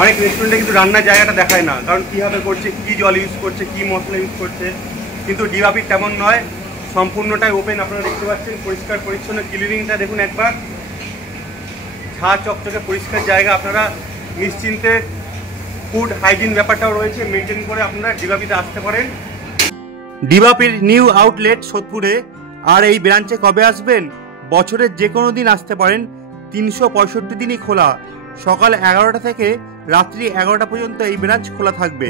অনেক রেস্টুরেন্টে কিন্তু রান্নার জায়গাটা দেখায় না, কারণ কীভাবে করছে, কী জল ইউজ করছে, কী মশলা ইউজ করছে। কিন্তু ডিবাপির তেমন নয়, সম্পূর্ণটাই ওপেন। আপনারা দেখতে পাচ্ছেন পরিষ্কার পরিচ্ছন্ন, ক্লিনিংটা দেখুন একবার, ঝাঁ চকচকে পরিষ্কার জায়গা। আপনারা নিশ্চিন্তে ফুড হাইজিন ব্যাপারটাও রয়েছে, মেনটেন করে আপনারা ডিবাপিতে আসতে পারেন। ডিবাপির নিউ আউটলেট সোদপুরে। আর এই ব্রাঞ্চে কবে আসবেন? বছরের যে কোনো দিন আসতে পারেন, 365 দিনই খোলা। সকাল 11টা থেকে রাত্রি 11টা পর্যন্ত এই ব্রাঞ্চ খোলা থাকবে।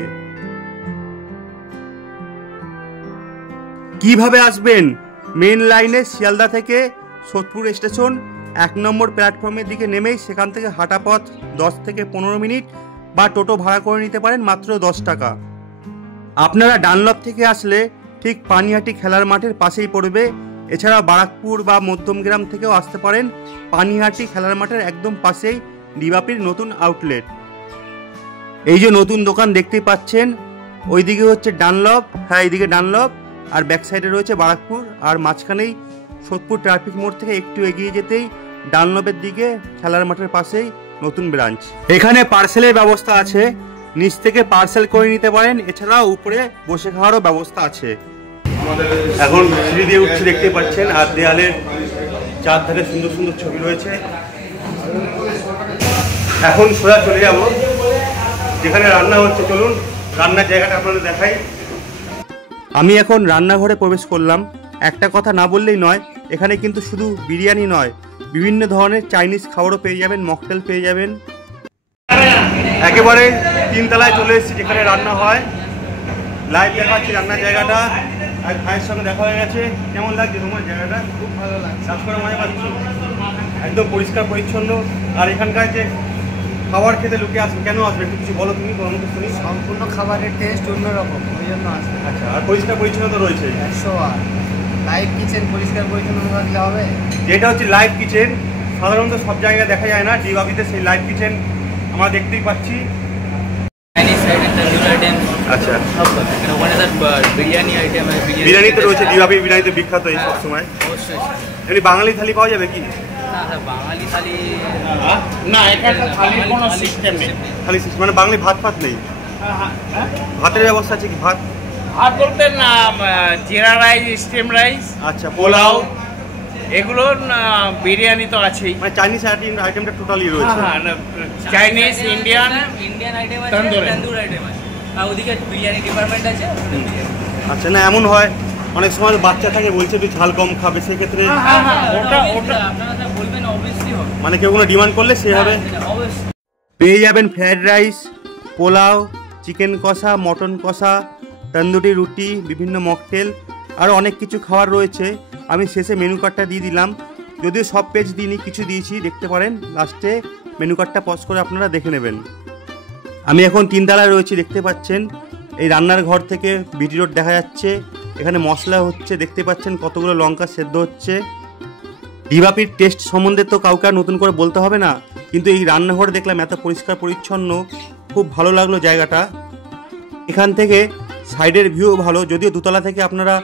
কিভাবে আসবেন? মেন লাইনে শিয়ালদা থেকে সোদপুর স্টেশন 1 নম্বর প্ল্যাটফর্মের দিকে নেমেই সেখান থেকে হাঁটা পথ 10 থেকে 15 মিনিট, বা টোটো ভাড়া করে নিতে পারেন মাত্র 10 টাকা। আপনারা ডানলপ থেকে আসলে ঠিক পানিহাটি খেলার মাঠের পাশেই পড়বে। এছাড়া বারাকপুর বা মধ্যমগ্রাম থেকেও আসতে পারেন, পানিহাটি খেলার মাঠের একদম পাশেই ডিবাপির নতুন আউটলেট। এই যে নতুন দোকান দেখতেই পাচ্ছেন, ওইদিকে হচ্ছে ডানলপ, হ্যাঁ এইদিকে ডানলপ, আর ব্যাক সাইডে রয়েছে বারাকপুর, আর মাঝখানেই সোদপুর ট্রাফিক মোড় থেকে একটু এগিয়ে যেতেই ডানলপের দিকে খেলার মাঠের পাশেই নতুন ব্রাঞ্চ। এখানে পার্সেলের ব্যবস্থা আছে, নিচ থেকে পার্সেল করে নিতে পারেন। এছাড়াও উপরে বসে খাওয়ারও ব্যবস্থা আছে। এখন সিঁড়ি দিয়ে উঠছে দেখতে পাচ্ছেন, আর দেয়ালের চারধারে সুন্দর সুন্দর ছবি রয়েছে। এখন সোজা চলে যাব যেখানে রান্না হচ্ছে। চলুন রান্নার জায়গাটা আপনাদের দেখাই। আমি এখন রান্নাঘরে প্রবেশ করলাম। একটা কথা না বললেই নয়, এখানে কিন্তু শুধু বিরিয়ানি নয়, বিভিন্ন ধরনের চাইনিজ খাবারও পেয়ে যাবেন, মকটেল পেয়ে যাবেন। একেবারে 3 তলায় চলে এসেছি যেখানে রান্না হয়। লাইভ দেখাচ্ছি রান্নার জায়গাটা। আর ভাইয়ের সঙ্গে দেখা হয়ে গেছে। কেমন লাগছে তোমার জায়গাটা? খুব ভালো লাগছে। কাজ করে মজা পাচ্ছ? একদম পরিষ্কার পরিচ্ছন্ন। আর এখানকার যে খাবার খেতে লোকে আসবে, কেন আসবে একটু কিছু বলো তুমি, আমাকে শুনি। সম্পূর্ণ খাবারের টেস্ট অন্যরকম, ওই জন্য আসবে। আচ্ছা, আর পরিষ্কার পরিচ্ছন্নতা রয়েছে 100। লাইভ কিচেন, পরিষ্কার পরিচ্ছন্ন থাকলে হবে। যেটা হচ্ছে লাইভ কিচেন, সাধারণত সব জায়গায় দেখা যায় না। ডিবাপিতে সেই লাইভ কিচেন আমরা দেখতেই পাচ্ছি। আচ্ছা, বিরিয়ানি তো রয়েছে, ডিবাপির বিরিয়ানি তো বিখ্যাত এই সব সময়। এমনি বাঙালি থালি পাওয়া যাবে কি? বাঙালি থালি না, এখানে থালির কোনো সিস্টেম নেই। থালি সিস্টেম মানে বাঙালি ভাত ফাত নেই? ভাতের ব্যবস্থা আছে কি? ভাত ভাত বলতে না, জিরা রাইস, স্টিম রাইস, আচ্ছা, পোলাও, এগুলো বিরিয়ানি তো আছেই। মানে চাইনিজ আইটেমটা টোটালি রয়েছে। চাইনিজ, ইন্ডিয়ান আইটেম আছে, তন্দুর আইটেম আছে, আর ওদিকে বিরিয়ানি ডিপার্টমেন্ট আছে। আচ্ছা, না এমন হয় অনেক সময় বাচ্চা থাকে বলছে একটু ঝাল কম খাবে, সেক্ষেত্রে ওটা আপনারা বলবেন, অবশ্যই হবে। মানে কেউ কোনো ডিমান্ড করলে সেভাবে পেয়ে যাবেন। ফ্রাইড রাইস, পোলাও, চিকেন কষা, মটন কষা, তন্দুরি রুটি, বিভিন্ন মকটেল, আর অনেক কিছু খাবার রয়েছে। আমি শেষে মেনু কার্ডটা দিয়ে দিলাম, যদিও সব পেজ দিইনি, কিছু দিয়েছি, দেখতে পারেন। লাস্টে মেনু কার্ডটা পজ করে আপনারা দেখে নেবেন। আমি এখন 3 তলায় রয়েছি, দেখতে পাচ্ছেন। এই রান্নার ঘর থেকে বিটি রোড দেখা যাচ্ছে। এখানে মশলা হচ্ছে, দেখতে পাচ্ছেন কতগুলো লঙ্কা সেদ্ধ হচ্ছে। ডিবাপির টেস্ট সম্বন্ধে তো কাউকে আর নতুন করে বলতে হবে না, কিন্তু এই রান্নাঘরে দেখলাম এত পরিষ্কার পরিচ্ছন্ন, খুব ভালো লাগলো জায়গাটা। এখান থেকে সাইডের ভিউ ভালো, যদিও 2 তলা থেকে আপনারা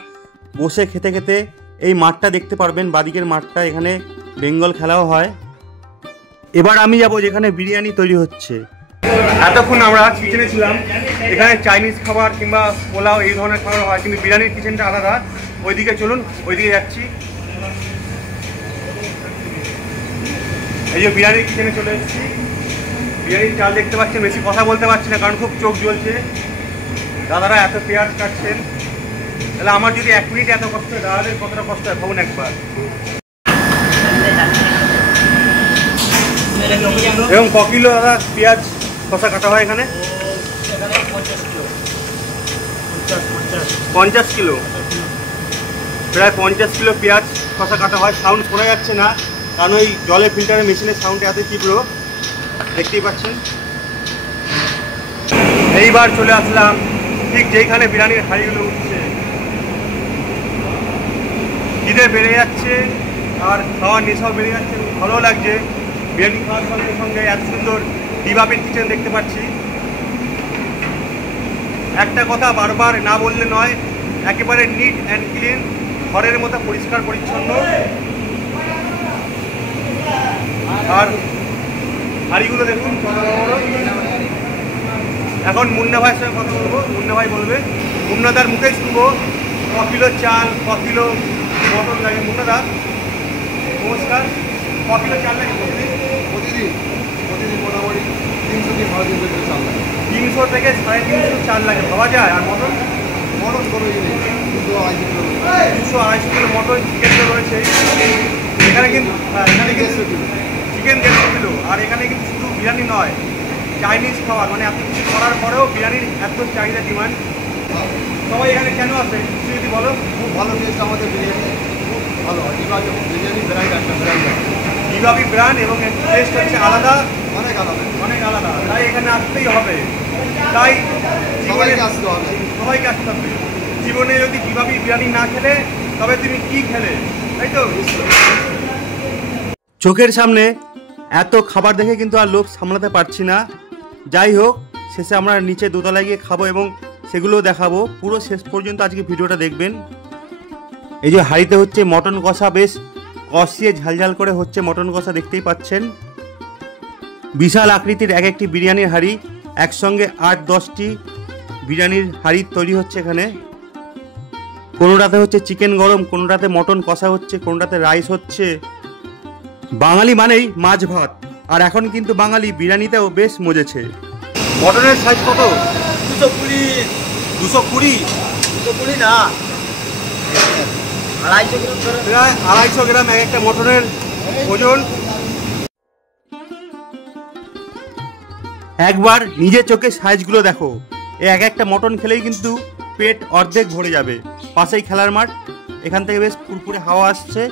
বসে খেতে খেতে এই মাঠটা দেখতে পারবেন, বাদিকের মাঠটা। এখানে বেঙ্গল খেলাও হয়। এবার আমি যাব যেখানে বিরিয়ানি তৈরি হচ্ছে। এতক্ষণ আমরা কিচেনে ছিলাম, এখানে চাইনিজ খাবার কিংবা পোলাও এই ধরনের খাবার হয়, কিন্তু বিরিয়ানির কিচেনটা আলাদা। ওইদিকে চলুন, ওইদিকে যাচ্ছি। এই যে বিরিয়ানির কিচেনে চলে এসেছি। বিরিয়ানির চাল দেখতে পাচ্ছেন, বেশি কথা বলতে পারছি না কারণ খুব চোখ জ্বলছে। দাদারা এত পেঁয়াজ কাটছেন, তাহলে আমার যদি 1 মিনিট এত কষ্ট হয়, দাদাদের কতটা কষ্ট হয় ভাবুন একবার। এবং ক কিলো দাদা পেঁয়াজ কষা কাটা হয় এখানে? 50 কিলো, প্রায় 50 কিলো পেঁয়াজ কষা কাটা হয়। সাউন্ড শোনা যাচ্ছে না কারণ ওই জলের ফিল্টারের মেশিনের সাউন্ড এত তীব্র, দেখতেই পাচ্ছেন। এইবার চলে আসলাম ঠিক যেখানে বিরিয়ানির হাঁড়িগুলো উঠছে। খিদে বেড়ে যাচ্ছে আর খাওয়ার নেশাও বেড়ে যাচ্ছে, ভালো লাগছে। বিরিয়ানি খাওয়ার সঙ্গে সঙ্গে এত সুন্দর ডিবাপির কিচেন দেখতে পাচ্ছি। একটা কথা বারবার না বললে নয়, একেবারে নিট অ্যান্ড ক্লিন, ঘরের মতো পরিষ্কার পরিচ্ছন্ন। আর হাঁড়িগুলো দেখুন, এখন মুন্না ভাইয়ের সঙ্গে কথা বলবো। মুন্না ভাই বলবে, মুন্নাদার মুখেই শুনবো ক কিলো চাল, ক কিলো মটন লাগে। মুন্নাদা নমস্কার, ক কিলো চাল লাগে প্রতিদিন? প্রতিদিন মোটামুটি 300 থেকে 350 চাল লাগে। 300 থেকে 350 চাল লাগে, ভাবা যায়? আর মটন? মটন কোনো জিনিস 200-250 কিলো, 200-250 কিলো মটন। চিকেন তো রয়েছে এখানে, কিন্তু চিকেন 150 কিলো। আর এখানে কিন্তু শুধু বিরিয়ানি নয়, চাইনিজ খাবার, মানে এত কিছু করার পরেও বিরিয়ানির এত চাহিদা, ডিমান্ড। সবাই এখানে কেন আসে যদি বলো? খুব ভালো টেস্ট আমাদের বিরিয়ানি, খুব ভালো হয়। বিরিয়ানি ব্র্যান্ড একটা ব্র্যান্ড, জিভাবি ব্র্যান্ড, এবং টেস্ট হচ্ছে আলাদা, অনেক আলাদা, অনেক আলাদা। তাই এখানে আসতেই হবে, তাই সবাইকে আসতে হবে, সবাইকে আসতে হবে। জীবনে যদি জিভাবি বিরিয়ানি না খেলে তবে তুমি কি খেলে, তাই তো? চোখের সামনে এত খাবার দেখে কিন্তু আর লোভ সামলাতে পারছি না। যাই হোক, শেষে আমরা নিচে দোতলায় গিয়ে খাবো এবং সেগুলোও দেখাবো। পুরো শেষ পর্যন্ত আজকে ভিডিওটা দেখবেন। এই যে হাঁড়িতে হচ্ছে মটন কষা, বেশ কষিয়ে ঝালঝাল করে হচ্ছে মটন কষা, দেখতেই পাচ্ছেন। বিশাল আকৃতির এক একটি বিরিয়ানির হাঁড়ি, একসঙ্গে 8-10টি বিরিয়ানির হাঁড়ি তৈরি হচ্ছে এখানে। কোনোটাতে হচ্ছে চিকেন গরম, কোনোটাতে মটন কষা হচ্ছে, কোনোটাতে রাইস হচ্ছে। বাঙালি মানেই মাছ ভাত, আর এখন কিন্তু বাঙালি বিরিয়ানিতেও বেশ মজেছে। মটনের সাইজ কত? 220, 220? 220 না, 250 গ্রাম ধরে। প্রায় 250 গ্রাম এক একটা মটনের ওজন। একবার নিজের চোখে সাইজগুলো দেখো। এক একটা মটন খেলেই কিন্তু পেট অর্ধেক ভরে যাবে। পাশেই খেলার মাঠ, এখান থেকে বেশ ফুরফুরে হাওয়া আসছে।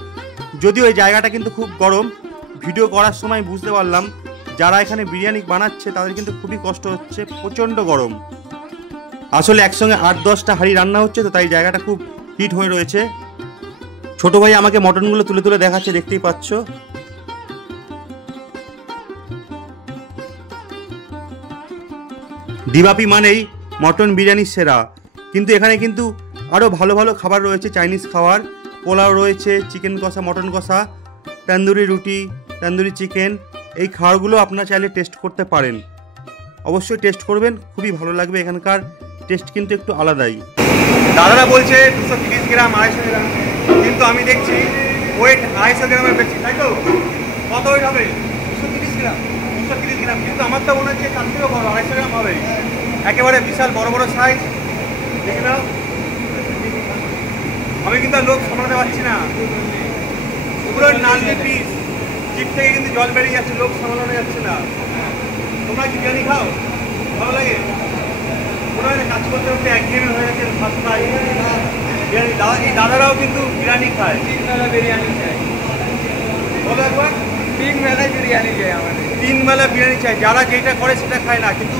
যদিও এই জায়গাটা কিন্তু খুব গরম। ভিডিও করার সময় বুঝতে পারলাম যারা এখানে বিরিয়ানি বানাচ্ছে তাদের কিন্তু খুবই কষ্ট হচ্ছে, প্রচণ্ড গরম। আসলে একসঙ্গে 8-10টা হাঁড়ি রান্না হচ্ছে, তো তাই জায়গাটা খুব হিট হয়ে রয়েছে। ছোট ভাই আমাকে মটনগুলো তুলে তুলে দেখাচ্ছে, দেখতেই পাচ্ছ। দিবাপি মানেই মটন বিরিয়ানি সেরা। কিন্তু এখানে কিন্তু আরও ভালো ভালো খাবার রয়েছে, চাইনিজ খাবার, পোলাও রয়েছে, চিকেন কষা, মটন কষা, তন্দুরি রুটি, তন্দুরি চিকেন। এই খাবারগুলো আপনারা চাইলে টেস্ট করতে পারেন, অবশ্যই টেস্ট করবেন, খুবই ভালো লাগবে। এখানকার টেস্ট কিন্তু একটু আলাদাই। দাদারা বলছে 230 গ্রাম, 250 গ্রাম, কিন্তু আমি দেখছি ওয়েট 250 গ্রামের বেশি, তাই তো? কত ওয়েট হবে? 230 গ্রাম, 230 গ্রাম। কিন্তু আমার তো মনে হচ্ছে তার থেকেও বড়, 250 গ্রাম হবে। একেবারে বিশাল বড় বড় সাইজ, দেখে নাও। আমি কিন্তু আর লোক সামলাতে পারছি না, পুরো নানলি পিস, জিপ থেকে কিন্তু জল বেরিয়ে যাচ্ছে, লোক সামলানো যাচ্ছে না। তোমরা কি বিরিয়ানি খাও? ভালো লাগে? মনে হয় না কাজ করতে করতে একঘেয়েমি হয়ে যাচ্ছে, ভাত খাই বিরিয়ানি। এই দাদারাও কিন্তু বিরিয়ানি খায়, 3 বেলা বিরিয়ানি চাই। বলো একবার। 3 বেলায় বিরিয়ানি চাই আমাদের, 3 বেলা বিরিয়ানি চাই। যারা যেটা করে সেটা খায় না, কিন্তু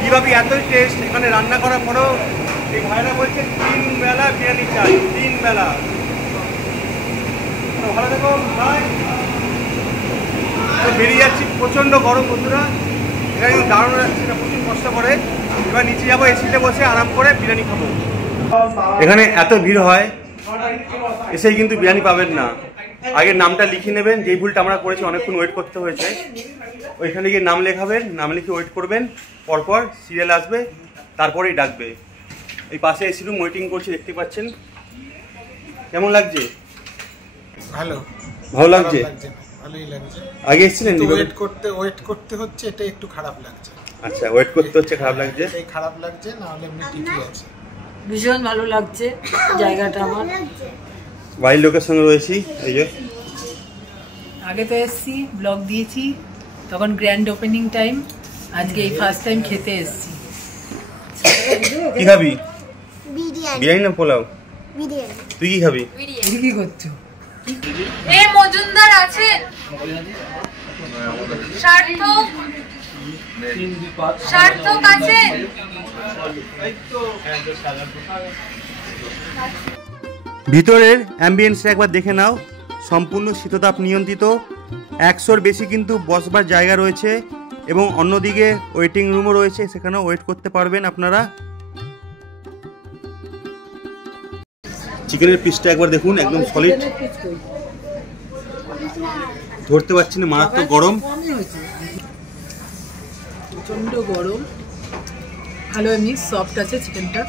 কীভাবে এতই টেস্ট এখানে রান্না করার পরেও এই ভাইরা বলছে 3 বেলা বিরিয়ানি চাই, 3 বেলা। ভালো দেখো ভাই, তো বেরিয়ে যাচ্ছি, প্রচণ্ড গরম বন্ধুরা। এখানে কিন্তু দাঁড়ানো যাচ্ছে না, প্রচুর কষ্ট করে। এবার নিচে যাবো, এসিতে বসে আরাম করে বিরিয়ানি খাবো। এখানে এত ভিড় হয়, এসেই কিন্তু বিরিয়ানি পাবেন না। আগে নামটা লিখে নেবেন, যেই ভুলটা আমরা করেছি, অনেকক্ষণ ওয়েট করতে হয়েছে। ওইখানে গিয়ে নাম লেখাবেন, নাম লিখে ওয়েট করবেন, পরপর সিরিয়াল আসবে, তারপরেই ডাকবে। এই পাশে এসি রুম ওয়েটিং করছি, দেখতে পাচ্ছেন। কেমন লাগছে? ভালো, ভালো লাগছে? ভালোই লাগছে। আগে এসেছিলেন? ওয়েট করতে হচ্ছে, এটা একটু খারাপ লাগছে। আচ্ছা, ওয়েট করতে হচ্ছে, খারাপ লাগছে? এই খারাপ লাগছে, না হলে এমনি ঠিকই আছে। ভীষণ ভালো লাগছে জায়গাটা আমার। বাড়ির লোকের সঙ্গে রয়েছি, এই যে আগে তো এসছি, ব্লগ দিয়েছি, তখন গ্র্যান্ড ওপেনিং টাইম। আজকে এই ফার্স্ট টাইম খেতে এসছি। কি খাবি? বিরিয়ানি। বিরিয়ানি না পোলাও? বিরিয়ানি। তুই কি খাবি? তুমি কি করছো? এ মজুমদার আছেন? সার্থক আছেন? ভিতরের অ্যাম্বিয়েন্সটা একবার দেখে নাও, সম্পূর্ণ শীততাপ নিয়ন্ত্রিত। 100-র বেশি কিন্তু বসবার জায়গা রয়েছে, এবং অন্যদিকে ওয়েটিং রুমও রয়েছে, সেখানেও ওয়েট করতে পারবেন আপনারা। চিকেনের পিসটা একবার দেখুন, একদম সলিড, ধরতে পারছি না, মারাত্মক গরম। প্রচন্ড গরম। ভালো, এমনি সফট আছে চিকেনটা।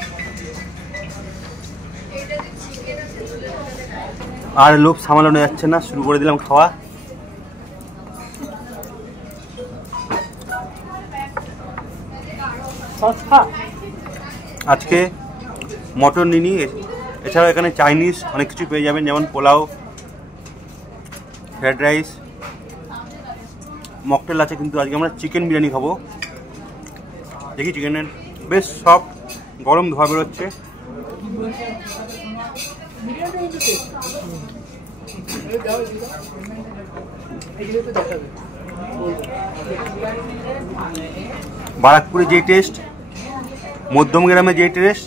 আর লোভ সামলানো যাচ্ছে না, শুরু করে দিলাম খাওয়া। আজকে মটন নিনি, এছাড়াও এখানে চাইনিজ অনেক কিছু পেয়ে যাবেন, যেমন পোলাও, ফ্রাইড রাইস, মকটেল আছে। কিন্তু আজকে আমরা চিকেন বিরিয়ানি খাবো। দেখি চিকেনের বেশ সফট, গরম ধোয়া বেরোচ্ছে। বারাকপুরে যেই টেস্ট, মধ্যমগ্রামে যেই টেস্ট,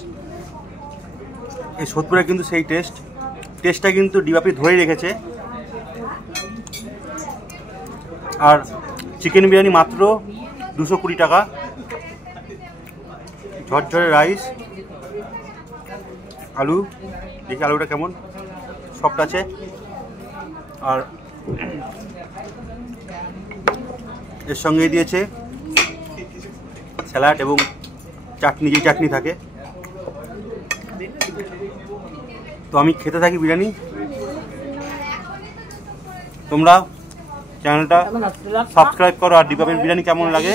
এই সোদপুরে কিন্তু সেই টেস্টটা কিন্তু ডিবাপি ধরে রেখেছে। আর চিকেন বিরিয়ানি মাত্র 220 টাকা। ঝরঝরে রাইস, আলু, দেখি আলুটা কেমন সফট আছে। আর এর সঙ্গে দিয়েছে স্যালাড এবং চাটনি, যে চাটনি থাকে। তো আমি খেতে থাকি বিরিয়ানি। তোমরা চ্যানেলটা সাবস্ক্রাইব করো, আর ডিবাপের বিরিয়ানি কেমন লাগে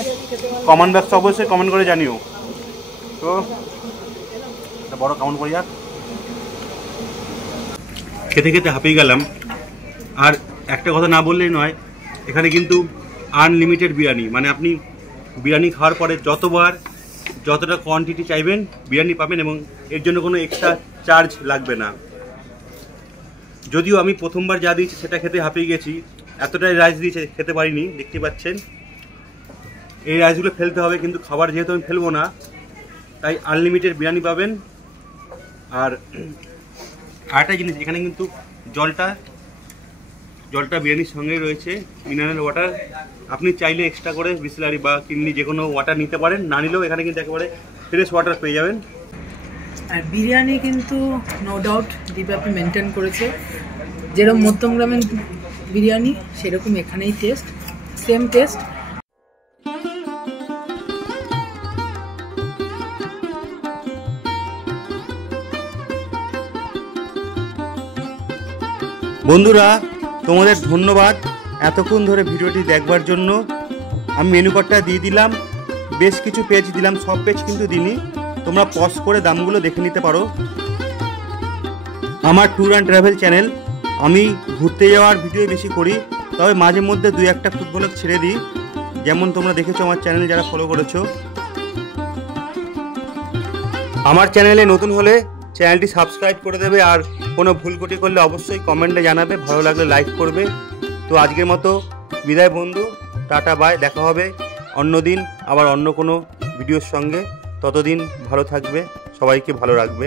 কমেন্ট বক্সে অবশ্যই কমেন্ট করে জানিও। তো একটা বড় কাউন্ট করি। আর খেতে খেতে হাঁপিয়ে গেলাম। আর একটা কথা না বললেই নয়, এখানে কিন্তু আনলিমিটেড বিরিয়ানি, মানে আপনি বিরিয়ানি খাওয়ার পরে যতটা কোয়ান্টিটি চাইবেন বিরিয়ানি পাবেন, এবং এর জন্য কোনো এক্সট্রা চার্জ লাগবে না। যদিও আমি প্রথমবার যা দিয়েছি সেটা খেতে হাঁপিয়ে গেছি, এতটাই রাইস দিয়েছে খেতে পারিনি, দেখতে পাচ্ছেন। এই রাইসগুলো ফেলতে হবে, কিন্তু খাবার যেহেতু আমি ফেলবো না, তাই আনলিমিটেড বিরিয়ানি পাবেন। আর আরেকটা জিনিস, এখানে কিন্তু জলটা বিরিয়ানির সঙ্গেই রয়েছে, মিনারেল ওয়াটার। আপনি চাইলে এক্সট্রা করে বিসলারি বা কিনলি যে কোনো ওয়াটার নিতে পারেন, না নিলেও এখানে কিন্তু একেবারে ফ্রেশ ওয়াটার পেয়ে যাবেন। আর বিরিয়ানি কিন্তু নো ডাউট ডিবাপি মেনটেন করেছে, যেরকম মধ্যমগ্রামের বিরিয়ানি সেরকম এখানেই টেস্ট, সেম টেস্ট। বন্ধুরা, তোমাদের ধন্যবাদ এতক্ষণ ধরে ভিডিওটি দেখবার জন্য। আমি মেনু কার্ডটা দিয়ে দিলাম, বেশ কিছু পেজ দিলাম, সব পেজ কিন্তু দিইনি, তোমরা পজ করে দামগুলো দেখে নিতে পারো। আমার ট্যুর অ্যান্ড ট্রাভেল চ্যানেল, আমি ঘুরতে যাওয়ার ভিডিও বেশি করি, তবে মাঝে মধ্যে 2-1টা ফুড ব্লগ ছেড়ে দিই, যেমন তোমরা দেখেছো আমার চ্যানেল যারা ফলো করেছো। আমার চ্যানেলে নতুন হলে চ্যানেলটি সাবস্ক্রাইব করে দেবে, আর কোনো ভুল ত্রুটি করলে অবশ্যই কমেন্টে জানাবে, ভালো লাগলে লাইক করবে। তো আজকের মতো বিদায় বন্ধু, টাটা বাই, দেখা হবে অন্য দিন আবার অন্য কোনো ভিডিওর সঙ্গে। ততদিন ভালো থাকবে, সবাইকে ভালো রাখবে।